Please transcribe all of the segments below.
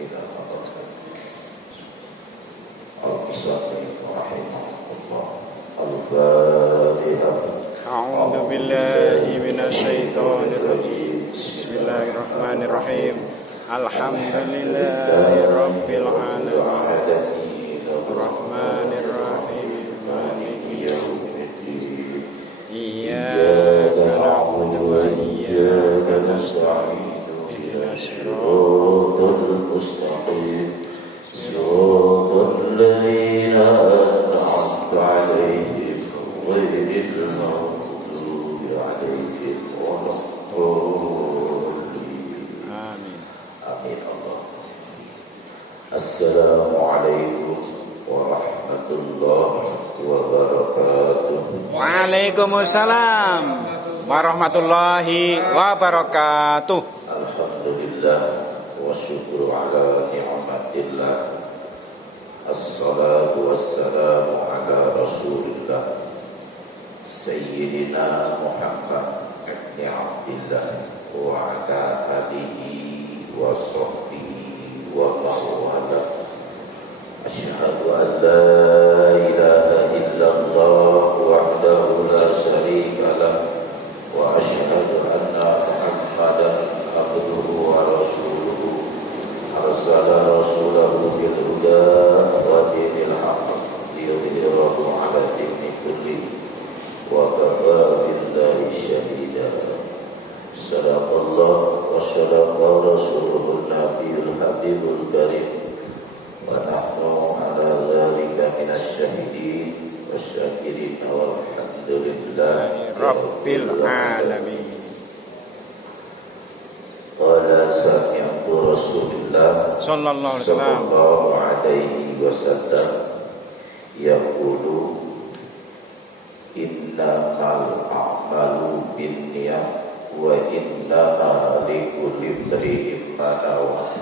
إلى المدرسة المصنف رحمه الله. الفاتحة. أعوذ بالله من الشيطان الرجيم. بسم الله الرحمن الرحيم. الحمد لله رب العالمين الرحمن الرحيم مالك يوم الدين إياك نعبد وإياك نستعين اهدنا الصراط المستقيم صراط الذين أنعمت عليهم غير المغضوب عليهم ولا الضالين. آمين. آمين. الله. السلام عليكم ورحمة الله وبركاته. Waalaikumsalam warahmatullahi wabarakatuh. Alhamdulillah wa syukru ala ni'matillah. Assalatu wassalamu ala rasulillah Sayyidina Muhammad ibn Abdillah wa ala alihi wa sahbihi wa mawala. Asyhadu an la ilaha illallah wahdahu la syarika lah wa asyhadu anna Muhammadan abduhu wa rasuluhu arsala rasulahu bil huda wa dinil haqq liyudhhirahu 'ala dini kulli wa kafa billahi shahida. Sadaqallah wa sadaqa rasuluhun nabiyul habibul karim wa nahnu 'ala dzalika minasy syahidin wasyakirin walhamdulillahi Rabbil alamin. Qala sami'tu Rasulullah Sallallahu alaihi wasallam yaqulu innamal a'malu binniyat wa innama likulli imrin ma nawa.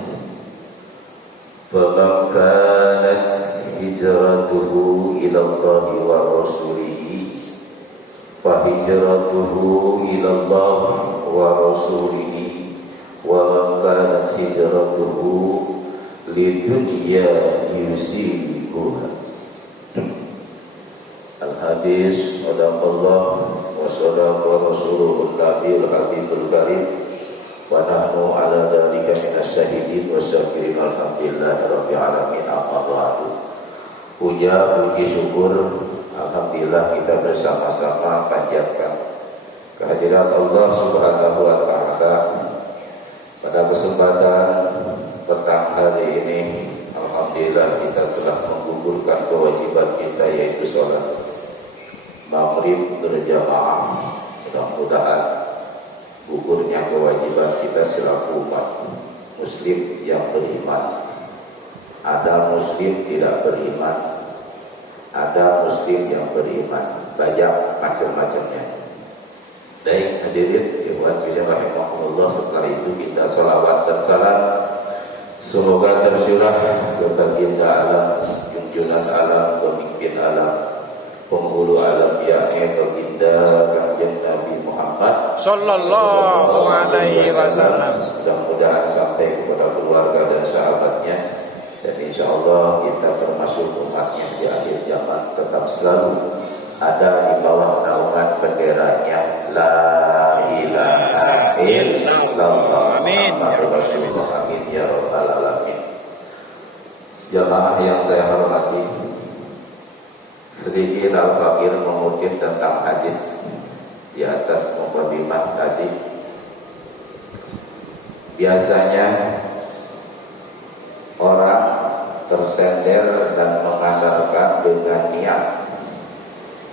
Faman kanat hijratuhu ila Allah wa rasulihi fa hijratuhu ila Allah wa rasulihi wa man kanat hijratuhu lidunya yusibuha. Al-hadis sadaqallah wa sadaqa rasuluhun nabiyul habibul karim wa nahnu ala dzalika minasy syahidin wasyakirin alhamdulillahi rabbil alamin. Amma ba'du. Puji syukur alhamdulillah kita bersama-sama panjatkan kehadirat Allah Subhanahu wa taala pada kesempatan petang hari ini. Alhamdulillah kita telah menggugurkan kewajiban kita, yaitu sholat maghrib berjamaah. Mudah-mudahan gugurnya kewajiban kita selaku umat muslim yang beriman. Ada muslim tidak beriman, ada muslim yang beriman, banyak macam-macamnya. Baik hadirin ikhwan fillah rahimakumullah, setelah itu kita salawat dan salam semoga tercurah ke baginda alam, junjungan alam, pemimpin alam, penghulu alam, yakni baginda Kanjeng Nabi Muhammad Sallallahu alaihi wasallam. Mudah-mudahan sampai kepada keluarga dan sahabatnya, dan insyaallah kita termasuk umatnya di akhir zaman tetap selalu ada di bawah naungan benderanya la ilaha illallah. Amin. Amin ya rabbal alamin. Jamaah yang saya hormati, sedikit Al-Fakir mengutip tentang hadis di atas mukadimah tadi. Biasanya orang tersender dan mengandalkan dengan niat,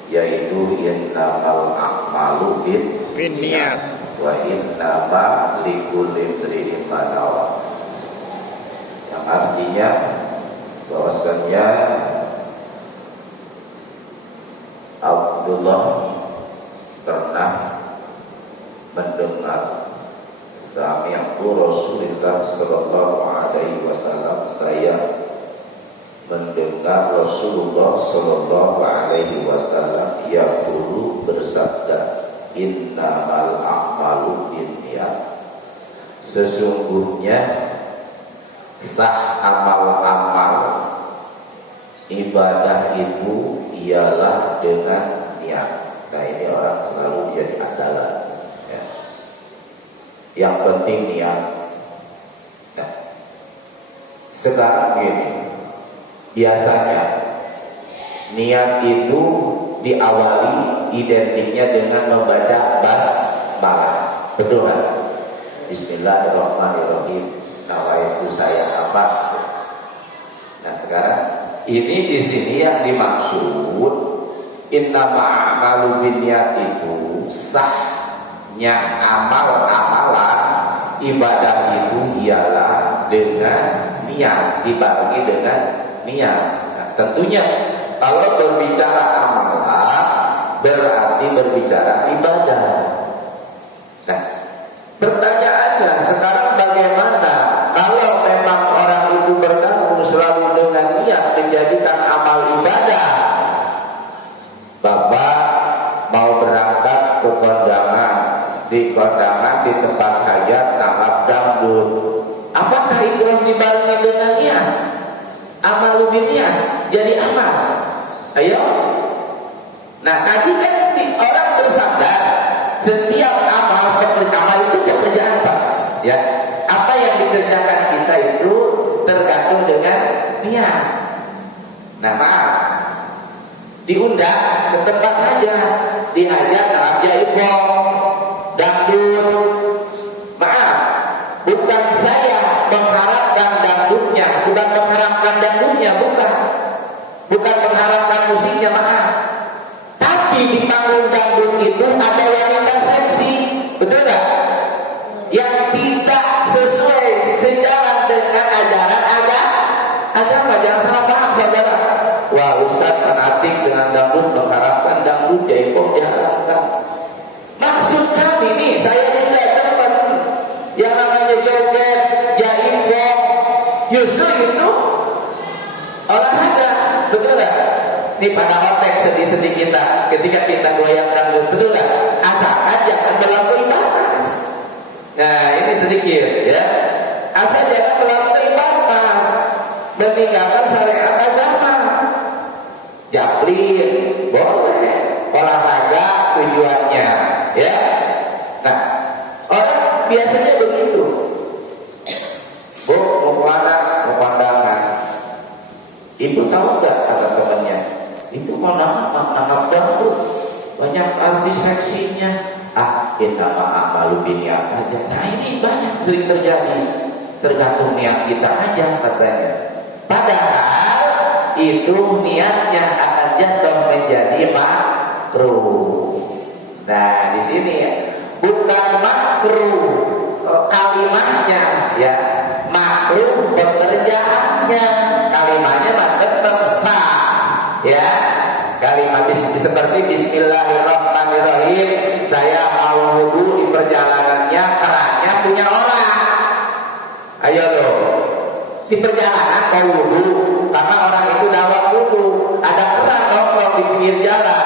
yaitu innamal a'malu binniyat wa innama likulli imrin ma nawa, yang artinya bahwasanya Abdullah pernah mendengar sami'tu Rasulullah sallallahu alaihi wasallam, saya mendengar Rasulullah sallallahu alaihi wasallam yaqulu, bersabda, innamal a'malu binniyat, sesungguhnya sah amal-amal ibadah itu ialah dengan niat. Nah ini orang selalu jadi andalan ya. Yang penting niat. Nah, sekarang gini, biasanya niat itu diawali identiknya dengan membaca basmalah, betul kan? Bismillahirrahmanirrahim. Nawaitu saya apa? Nah sekarang ini di sini yang dimaksud innama a'malu binniyat itu sahnya amal-amalan ibadah itu ialah dengan niat, dibagi dengan niat. Nah, tentunya kalau berbicara amalan berarti berbicara ibadah. Nah, pertanyaannya sekarang bagaimana kalau memang orang itu bergabung selalu dengan niat menjadikan amal ibadah? Bapak mau berangkat ke kondangan, di kondangan di tempat hajat nangkap dangdut, apakah itu harus dibarengi dengan niat? Amal niat jadi amal. Ayo. Nah tadi kan orang bersadar setiap amal itu pekerjaan Pak. Ya, apa yang dikerjakan kita itu tergantung dengan niat. Nah maaf, diundang ke tempat aja, dihajat nangkap jaipong, dangdut. Maaf, bukan saya mengharapkan dangdutnya, bukan mengharapkan dangdutnya, bukan mengharapkan musiknya, maaf. Tapi di panggung dangdut itu ada wanita seksi, betul nggak? Yang tidak sesuai sejalan dengan ajaran agama. Jangan salah paham saudara. Wah Ustaz fanatik dengan dangdut mengharapkan dangdut jaipong diharapkan. Maksud kami nih, saya juga teman yang namanya joget, jaipong, justru itu olahraga, betul nggak? Ini pada konteks sedih-sedih kita ketika kita goyang dangdut, betul nggak? Asalkan jangan melampaui batas. Nah ini sedikit ya, asal jangan melampaui batas, meninggalkan syariat agama. Japlin boleh, olahraga tujuannya ya. Nah orang biasanya begitu, Bu mau kondangan, ibu tahu nggak kata temannya, itu mau nangkap dangdut, banyak artis seksinya. Kita malu biniat aja. Nah ini banyak sering terjadi, tergantung niat kita aja katanya. Padahal itu niatnya akan jatuh menjadi makruh. Nah di sini ya, bukan makruh kalimatnya ya, makruh pekerjaannya. Kalimatnya tetap sah ya. Kalimat seperti Bismillahirrahmanirrahim. Saya mau wudu di perjalanannya, kerannya punya orang. Ayo loh, di perjalanan mau wudu karena orang itu dawat wudu, ada keran nongkrong di pinggir jalan,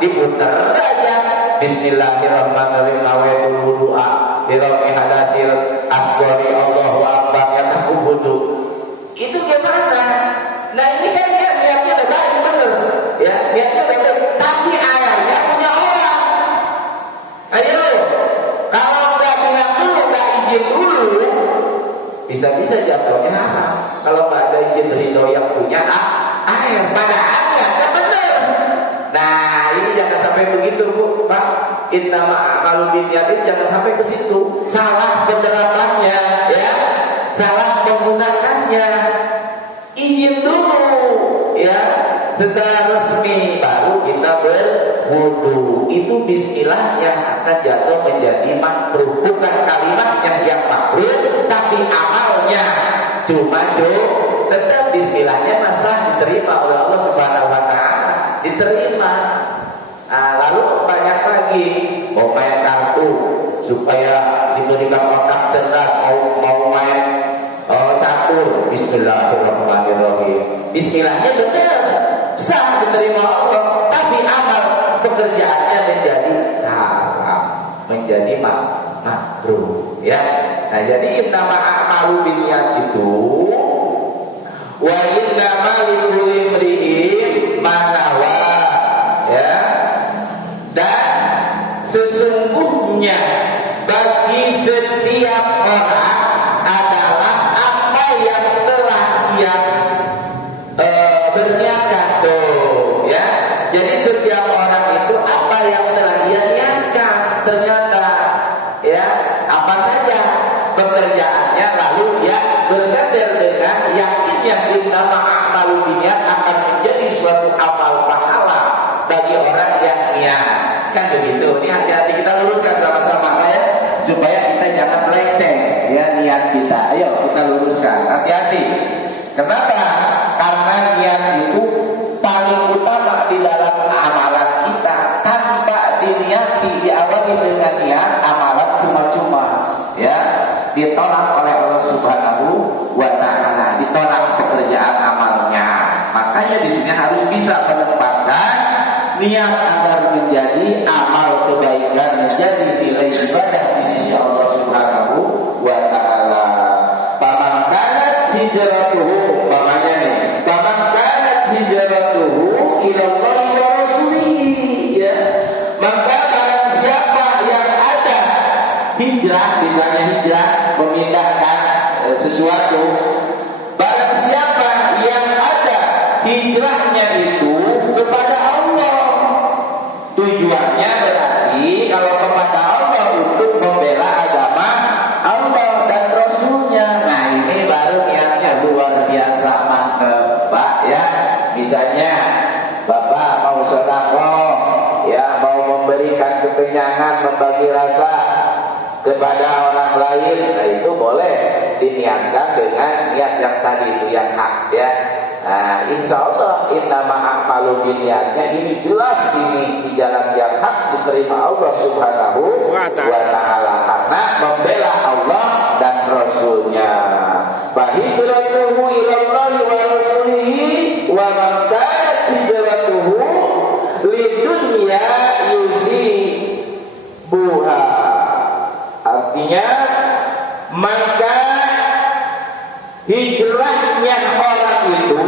diputer aja Bismillahirrahmanirrahim nawaitu wudu'a bi rafi hadasil asghari Allahu akbar ya takut wudu. Itu gimana? Nah ini kan niatnya udah baik bener ya, niatnya udah baik, tapi ayahnya punya orang. Ayo kalau nggak bilang dulu, nggak izin dulu, bisa-bisa jatuhnya haram. Kalau nggak ada izin ridho yang punya air, padahal niatnya bener. Nah ini jangan sampai begitu Bu, Pak. Innama a'malu binniyat, jangan sampai ke situ. Salah penerapannya ya, salah menggunakannya. Izin dulu ya, secara resmi baru kita berwudu. Itu bismillah yang akan jatuh menjadi makruh, bukan kalimatnya yang makruh, tapi amalnya. Cuma tetap bismillahnya masa diterima oleh Allah Subhanahu wa taala, diterima. Nah, lalu banyak lagi mau main kartu supaya diberikan otak cerdas, mau main catur, Bismillahirrahmanirrahim. Bismillahnya benar, sah diterima Allah, tapi amal pekerjaannya menjadi haram, menjadi makruh ya. Nah jadi innama a'malu binniyat itu Wa innamal likulli imri'in ma nawa. Ya. Dan sesungguhnya bagi setiap orang adalah apa yang telah dia berniatkan tuh, ya. Jadi setiap orang itu apa yang telah dia niatkan ternyata, ya. Apa saja pekerjaannya lalu dia bersender dengan yakinnya innama a'malu binniyat akan menjadi suatu amal pahala bagi orang yang niat. Kan begitu. Ini hati-hati kita luruskan sama-sama ya, supaya kita jangan melenceng ya niat kita. Ayo kita luruskan. Hati-hati. Kenapa? Karena niat itu paling utama di dalam amalan kita. Tanpa diniati, diawali dengan niat, amalan cuma-cuma ya ditolak oleh Allah Subhanahu wa Ta'ala, ditolak pekerjaan amalnya. Makanya di sini harus bisa menempatkan niat agar menjadi amal kebaikan, menjadi nilai ibadah di sisi Allah Subhanahu wa Ta'ala. Faman kanat hijratuhu, makanya nih, faman kanat hijratuhu ila Allah wa rasulihi, ya. Maka barang siapa yang ada hijrah, misalnya hijrah memindahkan sesuatu, barang siapa yang ada hijrahnya itu kepada Allah, tujuannya berarti kalau kepada Allah untuk membela agama Allah dan Rasulnya. Nah ini baru niatnya luar biasa mantep Pak ya. Misalnya Bapak mau sedekah ya, mau memberikan kekenyangan, membagi rasa kepada orang lain, nah itu boleh diniatkan dengan niat yang tadi itu yang hak ya. Nah, insya Allah innama a'malu binniyatnya ini jelas ini di jalan yang hak diterima Allah Subhanahu wa Ta'ala karena membela Allah dan Rasulnya. Fahijratuhu ilallahi wa rasulihi wa man kanat hijratuhu lidunya yusibuha. Artinya maka hijrahnya orang itu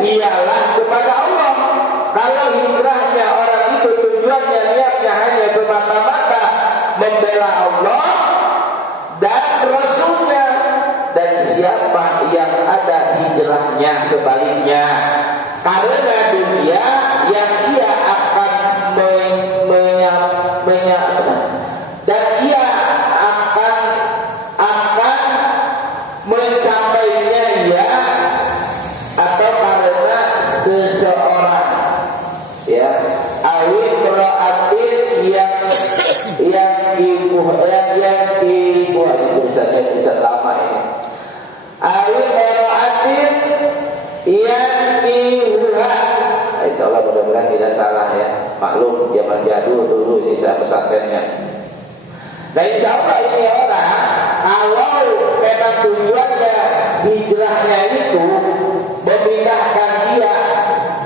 ialah kepada Allah. Kalau hijrahnya orang itu tujuannya niatnya hanya semata-mata membela Allah dan Rasulnya, dan siapa yang ada hijrahnya sebaliknya karena dunia yang ia akan dan ia akan mencapainya ya, atau karena seseorang ya awin berarti yang ibu itu bisa lama ini awin berarti yang ibuha. Insya Allah mudah-mudahan tidak salah ya, maklum zaman jadul dulu ini saya pesantrennya. Nah insya Allah ini orang kalau memang tujuannya hijrahnya itu memindahkan dia,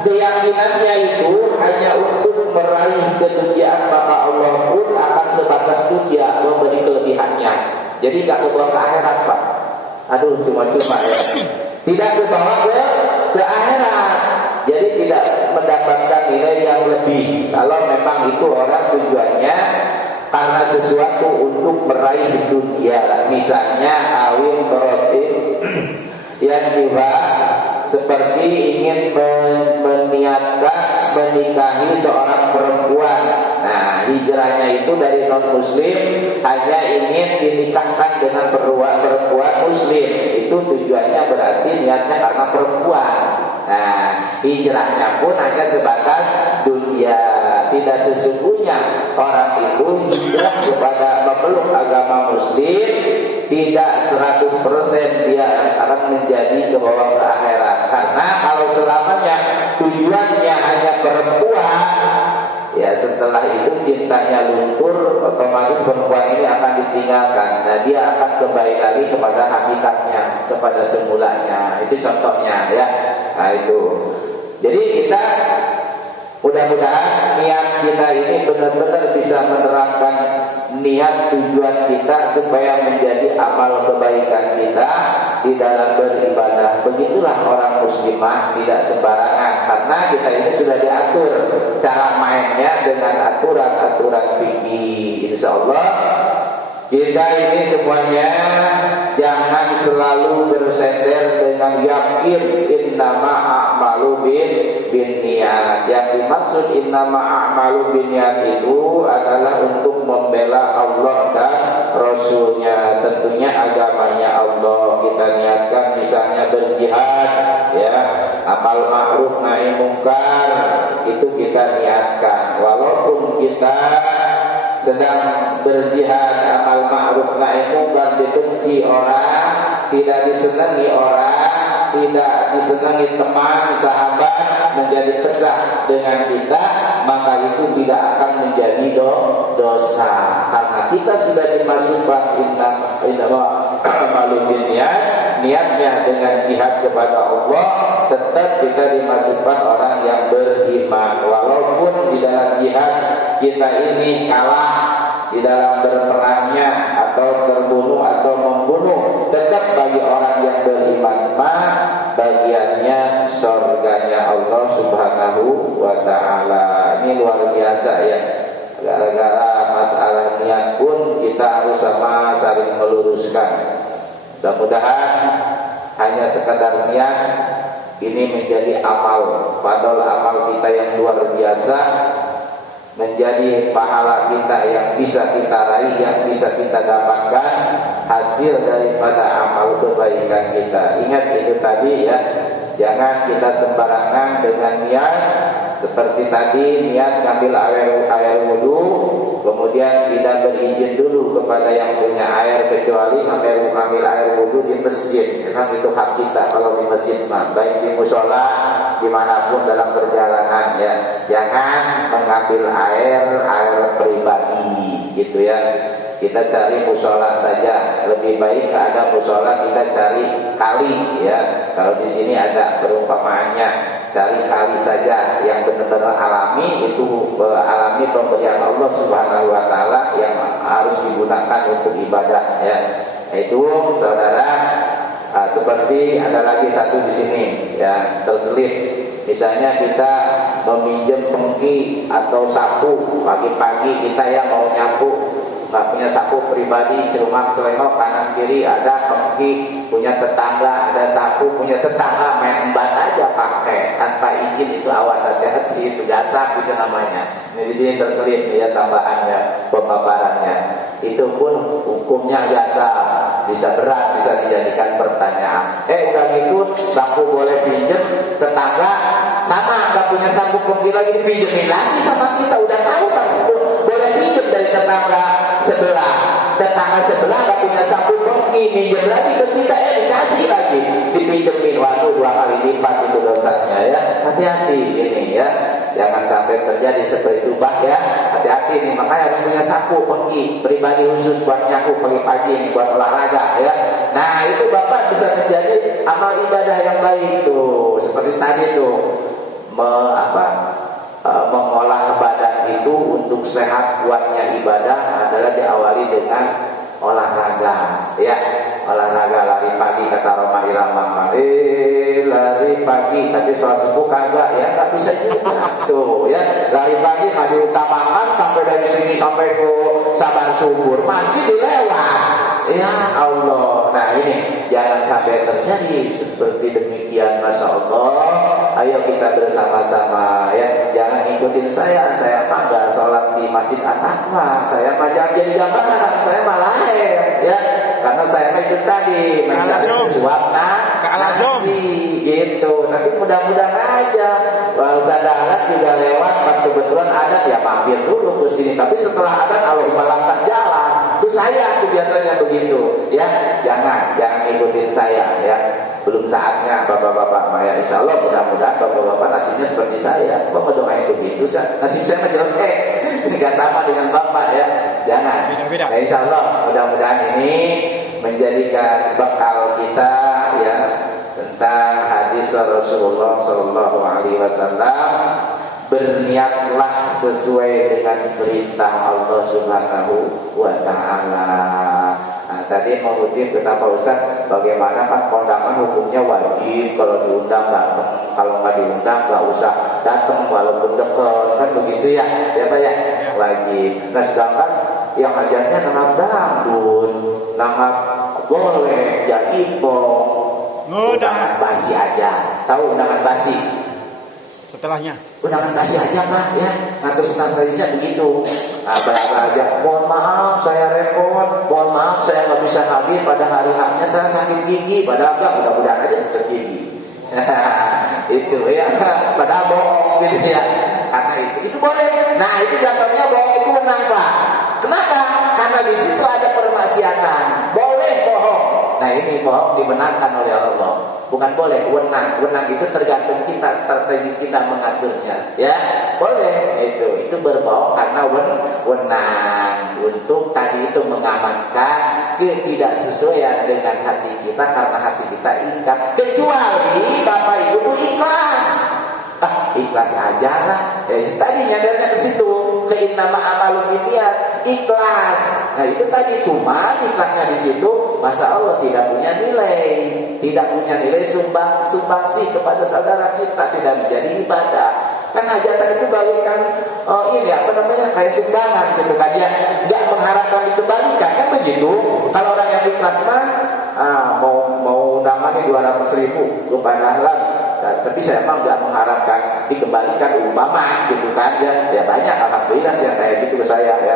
keyakinannya itu hanya untuk meraih kedudukan, maka Allah pun akan sebatas dunia memberi kelebihannya. Jadi nggak kebawa ke akhirat Pak. Aduh cuma-cuma ya. Tidak kebawa ke akhirat. Jadi tidak mendapatkan nilai yang lebih. Kalau memang itu orang tujuannya karena sesuatu untuk meraih dunia, misalnya awin berotin yang juga seperti ingin meniatkan menikahi seorang perempuan. Nah hijrahnya itu dari non muslim hanya ingin dinikahkan dengan perempuan muslim. Itu tujuannya berarti niatnya karena perempuan. Nah hijrahnya pun hanya sebatas dunia. Tidak sesungguhnya orang itu hijrah kepada memeluk agama muslim, tidak 100% dia akan menjadi ke bawah ke akhirat. Karena kalau selamanya tujuannya hanya perempuan, ya setelah itu cintanya luntur, otomatis perempuan ini akan ditinggalkan. Nah dia akan kembali lagi kepada hakikatnya, kepada semulanya. Itu contohnya ya. Nah itu. Jadi kita mudah-mudahan niat kita ini benar-benar bisa menerapkan niat tujuan kita supaya menjadi amal kebaikan kita di dalam beribadah. Begitulah orang muslimah, tidak sembarangan, karena kita ini sudah diatur cara mainnya dengan aturan-aturan fikih. Insyaallah kita ini semuanya jangan selalu bersender dengan yakin innama a'malu binniyat. Yang dimaksud innama a'malu binniyat itu adalah untuk membela Allah dan Rasulnya, tentunya agamanya Allah. Kita niatkan misalnya berjihad, ya, amal ma'ruf nahi mungkar, itu kita niatkan. Walaupun kita sedang berjihad amal ma'ruf nahi mungkar, dibenci orang, tidak disenangi orang, tidak disenangi teman, sahabat, menjadi pecah dengan kita, maka itu tidak akan menjadi dosa, karena kita sudah dimasukkan a'malu binniyat, niatnya dengan jihad kepada Allah, tetap kita dimasukkan orang yang beriman. Walaupun di dalam jihad kita ini kalah di dalam berperangnya atau terbunuh atau membunuh, tetap bagi orang yang beriman bagiannya surganya Allah Subhanahu wa ta'ala. Ini luar biasa ya. Gara-gara masalah niat pun kita harus sama saling meluruskan. Mudah-mudahan hanya sekadar niat ini menjadi amal, padahal amal kita yang luar biasa, menjadi pahala kita yang bisa kita raih, yang bisa kita dapatkan hasil daripada amal kebaikan kita. Ingat itu tadi ya, jangan kita sembarangan dengan niat. Seperti tadi niat ngambil air wudu, kemudian tidak berizin dulu kepada yang punya air, kecuali ngambil air wudu di masjid. Memang itu hak kita kalau di masjid mah, baik di musola dimanapun dalam perjalanan ya. Jangan mengambil air pribadi gitu ya. Kita cari musola saja, lebih baik ada musola kita cari kali ya. Kalau di sini ada perumpamaannya, cari kali saja yang benar-benar alami, itu alami pemberian Allah Subhanahu wa ta'ala yang harus digunakan untuk ibadah ya. Itu saudara, seperti ada lagi satu di sini ya, terselip. Misalnya kita meminjam pengki atau sapu, pagi-pagi kita yang mau nyapu, nggak punya sapu pribadi, celungak celengok kanan kiri, ada pengki, punya tetangga ada sapu, punya tetangga main embat aja pakai tanpa izin, itu awas hati-hati, itu jasa itu namanya. Ini di sini terselip ya tambahannya, pemaparannya. Itu pun hukumnya jasa, bisa berat, bisa dijadikan pertanyaan. Udah gitu sapu boleh pinjem, tetangga sama nggak punya sapu pengki lagi dipinjemin lagi sama kita. Udah tahu sapu boleh pinjem dari tetangga sebelah, tetangga sebelah nggak punya sapu pengki, minjem lagi ke kita, dikasih lagi, dipinjemin. Waduh, 2 kali lipat itu dosanya ya. Hati-hati ini ya, jangan sampai terjadi seperti itu bah ya. Hati-hati nih, makanya harus punya sapu pengki pribadi khusus buat nyapu pagi-pagi nih, buat olahraga ya. Nah itu Bapak bisa menjadi amal ibadah yang baik tuh, seperti tadi tuh mengolah badan itu untuk sehat, kuatnya ibadah adalah diawali dengan olahraga ya. Olahraga lari pagi, kata Roma Irama, lari pagi, tapi sholat subuh kagak ya, nggak bisa juga tuh ya. Lari pagi nggak diutamakan, sampai dari sini sampai ke Sabar Subur masih dilewat ya Allah. Nah ini jangan sampai terjadi seperti demikian. Masya Allah, ayo kita bersama-sama ya, jangan ikutin saya mah nggak sholat di Masjid At-Taqwa, saya mah jangan jadi gambaran, saya mah lahir ya, karena saya mah itu tadi mencari sesuap nasi gitu. Tapi mudah-mudahan aja Ustaz Dahlan juga lewat pas kebetulan adat ya mampir dulu ke sini, tapi setelah adat Allahumma lantas jalan. Itu saya tuh biasanya begitu ya. Jangan ikutin saya ya. Belum saatnya bapak-bapak ya. Insya Allah mudah-mudahan bapak-bapak nasibnya seperti saya. Bapak doain begitu sih. Nasib saya mah jelek, nggak sama dengan bapak ya. Jangan. Nah, insya Allah mudah-mudahan ini menjadikan bekal kita ya tentang hadis Rasulullah Shallallahu Alaihi Wasallam. Berniatlah sesuai dengan perintah Allah Subhanahu wa ta'ala. Nah, tadi mengutip kata Pak Ustaz, bagaimana kan kondangan hukumnya wajib, kalau diundang datang, kalau nggak diundang nggak usah datang walaupun dekat, kan begitu ya, ya Pak ya, wajib. Nah sedangkan yang hajatnya nangap dangdut, nangap boleh, jaipong, undangan basi aja. Tahu undangan basi? Setelahnya. Undangan basi aja Pak ya, ngatur standarisnya begitu. Berapa aja, mohon maaf saya repot, mohon maaf saya nggak bisa hadir pada hari haknya, saya sakit gigi, padahal enggak, mudah-mudahan aja sakit gigi. Itu ya, padahal bohong gitu ya. Karena itu boleh. Nah itu jatuhnya bohong itu menang Pak. Kenapa? Karena di situ ada permaksiatan. Boleh bohong. Nah ini bohong dibenarkan oleh Allah. Bukan boleh, wenang. Wenang itu tergantung kita, strategis kita mengaturnya. Ya, boleh. Itu berbohong karena wenang untuk tadi itu mengamankan ketidaksesuaian dengan hati kita karena hati kita ingkar. Kecuali Bapak Ibu itu ikhlas. Ikhlas aja lah. Tadi nyadarnya ke situ. Innama amalu binniyat, ikhlas. Nah itu tadi cuma ikhlasnya di situ, masa Allah tidak punya nilai, tidak punya nilai sumbangsi kepada saudara kita, tidak menjadi ibadah. Kan hajatan itu bagikan ini apa namanya kayak sumbangan gitu kan ya, nggak mengharapkan dikembalikan kan begitu. Kalau orang yang ikhlas mah mau undangannya 200.000 kepada Allah. Nah, tapi saya memang nggak mengharapkan dikembalikan umpama gitu kan ya banyak alhamdulillah sih yang kayak gitu ke saya ya,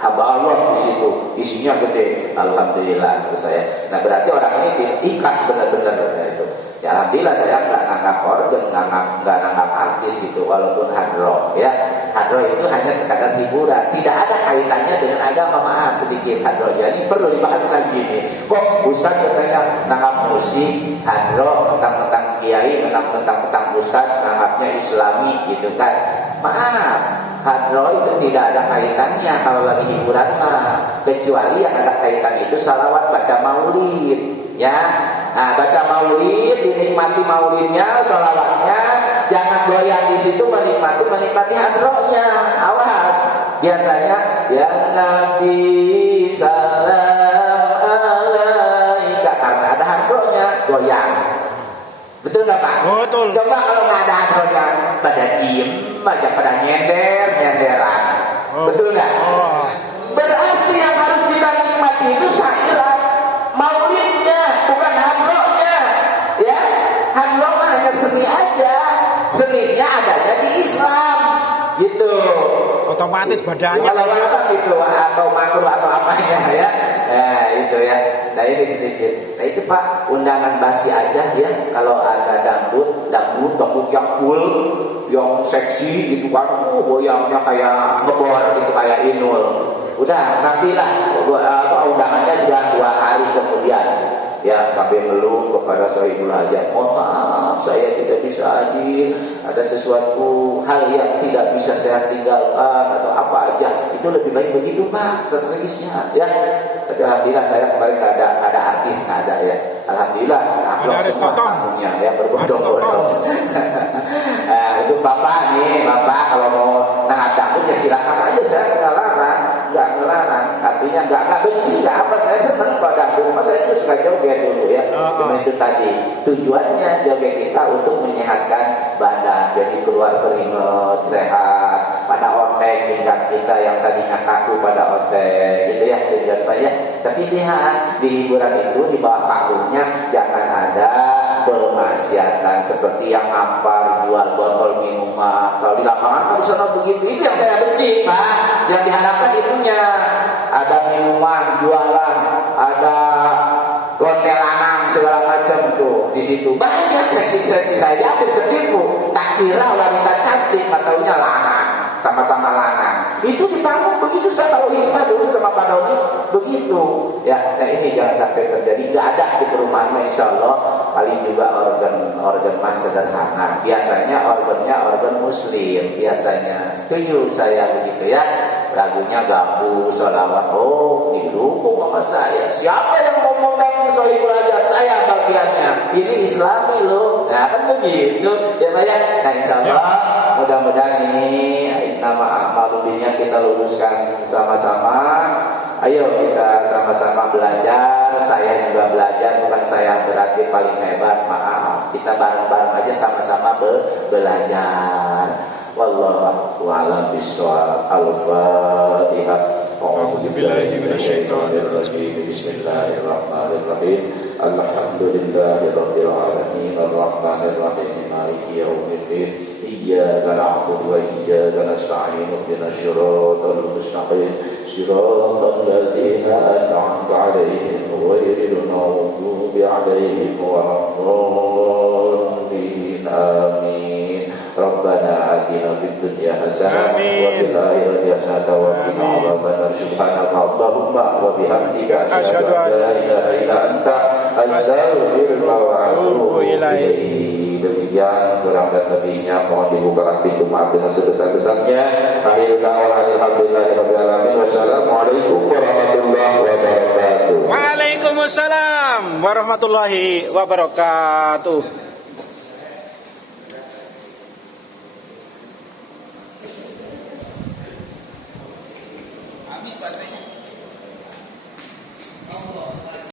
hamba Allah di situ isinya gede alhamdulillah ke saya. Nah berarti orang ini ikhlas benar-benar itu ya, alhamdulillah saya nggak nganggap organ, nggak nganggap artis gitu walaupun hadroh ya. Hadroh itu hanya sekadar hiburan, tidak ada kaitannya dengan agama. Maaf sedikit hadroh, jadi perlu dibahas lagi nih. Kok Ustaz katanya nganggap musik hadroh tentang kiai, tentang Ustaz nganggapnya Islami gitu kan. Maaf, hadroh itu tidak ada kaitannya kalau lagi hiburan mah, kecuali yang ada kaitan itu salawat baca maulid ya. Nah, baca maulid, dinikmati maulidnya, salawatnya, jangan goyang di situ menikmati hadrohnya. Awas, biasanya ya Nabi salam alaika, karena ada hadrohnya goyang. Betul nggak Pak? Betul. Coba kalau nggak ada hadrohnya, pada diem aja, pada nyenderan. Betul nggak? Berarti yang harus kita nikmati itu syairat maulidnya, bukan hadrohnya. Ya, hadroh hanya seni aja, seninya adanya di Islam, gitu. Otomatis badannya gitu atau makruh atau apanya ya. Nah itu ya. Nah ini sedikit. Nah itu Pak, undangan basi aja ya. Kalau ada dangdut yang cool, yang seksi gitu kan, goyangnya kayak ngebor gitu kayak Inul. Udah nantilah undangannya sudah 2 hari kemudian. Ya sampai ngeluh kepada Sohibul Hajat, mohon maaf saya tidak bisa hadir, ada sesuatu hal yang tidak bisa saya tinggalkan atau apa aja. Itu lebih baik begitu Pak strategisnya ya. Tapi alhamdulillah saya kemarin nggak ada artis, nggak ada ya. Alhamdulillah ahlak semua tamunya ya, berbondong-bondong. Nah itu Bapak kalau mau nangkap ya silakan aja, saya nggak ngelarang. Artinya nggak benci, nggak apa, saya senang pada dangdut. Saya itu suka joget dulu ya. Cuma itu tadi tujuannya joget kita untuk menyehatkan badan, jadi keluar keringat, sehat. Pada otek tingkat kita yang tadinya kaku pada otek, gitu ya tujuan saya. Tapi lihat di hiburan itu di bawah panggungnya jangan ada pemaksiatan seperti yang ampar jual botol minuman. Kalau di lapangan kan di sana begitu, itu yang saya benci Pak. Yang diharapkan itunya ada minuman jualan, ada lonte lanang segala macam tuh di situ. Banyak seksi-seksi saya tertipu. Tak kira wanita cantik, katanya lanang, sama-sama lanang. Itu di panggung begitu. Saya kalau Isma dulu sama Pak Doni begitu. Ya, nah ini jangan sampai terjadi. Nggak ada di perumahan, insya Allah. Paling juga organ mah sederhana. Biasanya organ Muslim. Biasanya setuju saya begitu ya. Lagunya gabung, sholawat. Oh, didukung sama saya. Siapa yang ngomong dari Sohibul Hajat? Saya bagiannya. Ini Islami loh. Nah kan begitu. Ya Pak ya. Nah insya Allah mudah-mudahan ini nama amaluddinnya kita luruskan sama-sama. Ayo kita sama-sama belajar. Saya juga belajar, bukan saya berarti paling hebat, maaf. Kita bareng-bareng aja sama-sama belajar. Wallahu a'lam bishawab. Al-Fatihah. A'udzu billahi minasyaitonir rajim. Bismillahirrahmanirrahim. Alhamdulillahirabbil alamin arrahmanir rahim maliki yaumiddin. Iyyaka na'budu wa iyyaka nasta'in ihdinas siratal mustaqim siratal ladzina an'amta 'alaihim ghairil maghdubi 'alaihim waladdallin. Amin. Rabbana atina fid dunya hasanah wa fil akhirati hasanah wa qina adzabannar. Subhanaka Allahumma wa bihamdika asyhadu an la ilaha illa anta astaghfiruka wa atubu ilaik. Demikian kurang dan lebihnya mohon dibukakan pintu maaf dengan sebesar-besarnya. Akhir kata alhamdulillahirabbil alamin. Wassalamualaikum warahmatullahi wabarakatuh. Waalaikumsalam warahmatullahi wabarakatuh. Habis baterainya.